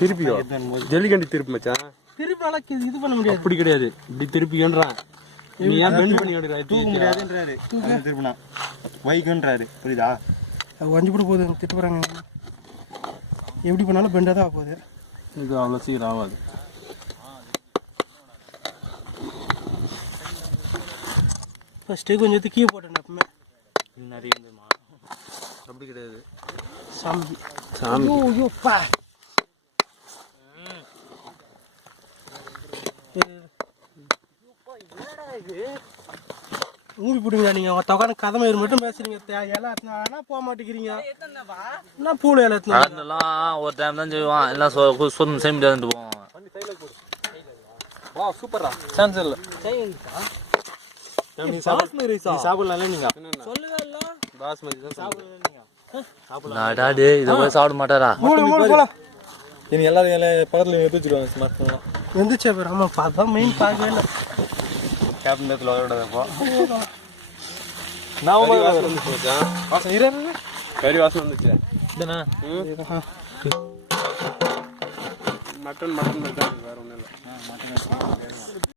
திருப்பியோ ஜல்லிக்கண்டி திருப்பி மச்சான். திருப்பி அளக்கு இது பண்ண முடியாது. அப்படி கிடையாது, இப்படி திருப்பியோன்றான். நீ ஏன் பெண்ட் பண்ணி எடுக்கிறாய்? தூக்க முடியாதுன்றாரு. திருப்பினா வைக்குன்றாரு. புரியுதா? வஞ்சி கூட போகுது, திட்டு போகிறாங்க. எப்படி பண்ணாலும் பெண்டாக தான் போகுது. இது அவ்வளோ சீக்கிரம் ஆகாது. ஃபஸ்ட்டு கொஞ்சம் கீழே போட்டேன். எப்பவுமே இது நிறைய இருந்துமா? அப்படி கிடையாது. சாமி சாமி ஐயோப்பா. மூவி போடுங்க நீங்கள். உட்காந்து கதை மயிறு மட்டும் பேசுறீங்க. எல்லாம் போக மாட்டேங்கிறீங்க. என்ன பூல எல்லாம் ஒரு டைம் தான் செய்வான், எல்லாம் சொன்ன செய்ய முடியாதுன்னு போவான். வா சூப்பரா சான்ஸ் இல்லை. சாப்பிடலாம் நீங்க. சொல்லுங்க பாஸ்மதி தான் சாப்பிடலாம். இதை போய் சாப்பிட மாட்டாரா? எனக்கு எல்லாரும் பக்கத்தில் எடுத்து வச்சுருவாங்க. ஸ்மார்ட் ஃபோன்லாம் எந்திரிச்சா பேர். ஆமாம், பார்த்தா மெயின் பார்க்கவே இல்லை. கேப்டன் நேரத்தில் விளையாடாதப்போ கறி வாசம் வந்துச்சு. மட்டன் வேற ஒன்றும் இல்லை.